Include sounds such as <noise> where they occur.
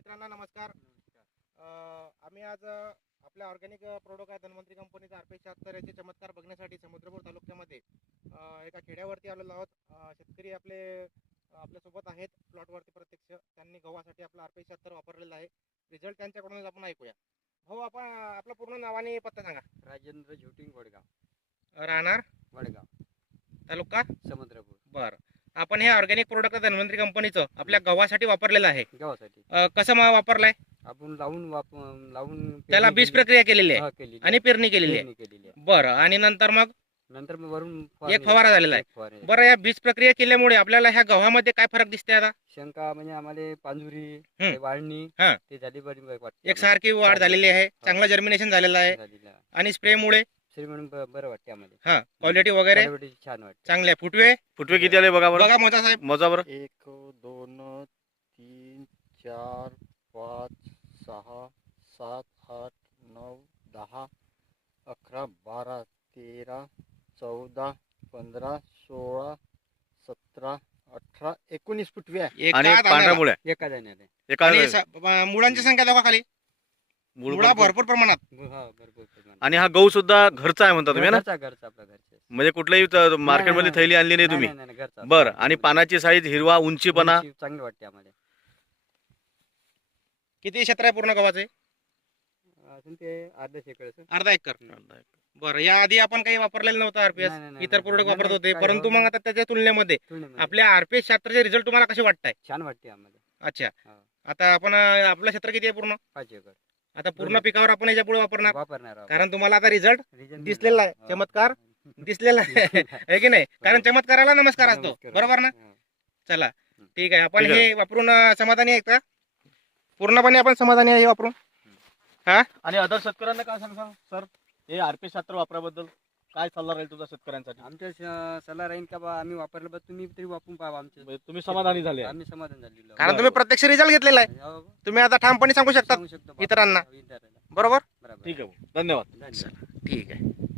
मित्रांनो नमस्कार. अं, आम्ही आज अं, आपल्या ऑर्गॅनिक प्रोडक्ट आहे धन्वंतरी कंपनीचा आरपी शहात्तर याचे चमत्कार बघण्यासाठी समुद्रपूर तालुक्यामध्ये अं, एका खेड्यावरती आलेलो आहोत. अं, शेतकरी आपले आपल्यासोबत आहेत. प्लॉटवरती प्रत्यक्ष त्यांनी गव्हासाठी आपला आरपी शहात्तर वापरलेला आहे. रिझल्ट त्यांच्याकडूनच आपण ऐकूया. हो आपण आपलं पूर्ण नाव आणि पत्ता सांगा. राजेंद्र झोटिंग वडगाव. राहणार? वडगाव. तालुका? समुद्रपूर. बरं. आपण हे ऑर्गॅनिक प्रोडक्ट धन्वंतरी कंपनीचं आपल्या गव्हासाठी वापरलेलं आहे. अं, कसं मग वापरलंय? आपण लावून वाप लावून त्याला पेरणी बीज केली- प्रक्रिया केलेली आहे केलेली आणि पेरणी केलेली आहे. पेरणी केलेली आहे. बरं आणि नंतर मग? नंतर मग वरून एक फवारा झालेला आहे. एक. बरं या बीज प्रक्रिया केल्यामुळे आपल्याला ह्या गव्हामध्ये काय फरक दिसते आता? शंका म्हणजे आम्हाला पांजुरी. ते वाढणी हा. ते झाली बरी वाटते एक सारखी वाढ झालेली आहे. चांगलं जर्मिनेशन झालेलं आहे. आणि स्प्रेमुळे म्हणून ब- बरं वाटते आम्हाला हा क्वालिटी वगैरे? क्वालिटी छान वाटते. चांगले. आहे. फुटवे? फुटवे किती आले बघा बरं? बघा मोजा साहेब. मोजा बरं. एक दोन तीन चार पाच सहा सात आठ नऊ दहा अकरा बारा तेरा चौदा पंधरा सोळा सतरा अठरा एकोणीस फुटवे आहे. एका आणि दाण्याला. पांढऱ्या मुळ्या. एका जाण्याने एका आणि स- ब- मुळांची संख्या दाखवा खाली. मूळ भरपूर. प्रमाणात. हा भरपूर प्रमाणात. आणि हा गहू सुद्धा घरचा आहे म्हणता तुम्ही ना? घरचा घरचा आपला घरचा म्हणजे कुठल्याही मार्केटमध्ये नाही. थैली आणली नाही तुम्ही. नाही, नाही, नाही, घरचा बरं आणि पानाची साईज हिरवा उंचीपणा? उंची चांगली वाटते आम्हाला. किती क्षेत्र आहे पूर्ण गव्हाचे? अजून ते अर्धा एकर. बरं या आधी आपण काही वापरलेलं नव्हतं आरपीएस नाही, नाही, नाही, इतर नाही, प्रोडक्ट नाही, वापरत नाही, होते. काय परंतु मग आता त्याच्या तुलनेमध्ये तुलनेमध्ये. आपल्या आरपीएस शास्त्राचे रिझल्ट तुम्हाला कसे वाटताय? छान वाटते आम्हाला. अच्छा. हा. आता आपण अं, आपलं क्षेत्र किती आहे पूर्ण? पाच एकर. आता पूर्ण. पिकावर आपण याच्यापुढे वापरणार वापरणार आहोत. कारण तुम्हाला आता रिझल्ट Reason दिसलेला आहे. हा. चमत्कार <laughs> दिसलेला आहे है की नाही कारण चमत्काराला नमस्कार असतो नमस्कार. बरोबर ना हा. चला ठीक आहे आपण ठीक आहे. हे वापरून अं, समाधानी आहे का पूर्णपणे आपण समाधानी आहे हे वापरून आणि अदर शेतकऱ्यांना काय सांगता सर हे आरपी शास्त्र वापराबद्दल काय सल्ला राहील तुझा शेतकऱ्यांसाठी आमच्या स- सल्ला राहील का बा आम्ही वापरलं बा तुम्ही तरी वापरून पाहा आमचे म्हणजे तुम्ही समाधानी झाले. आम्ही समाधान झालेलो कारण तुम्ही प्रत्यक्ष रिझल्ट घेतलेला आहे हो, तुम्ही आता ठामपणे सांगू शकता सांगू शकतो बा. इतरांना. इतरांना. बरोबर बरोबर ठीक आहे भाऊ. धन्यवाद धन्यवाद ठीक आहे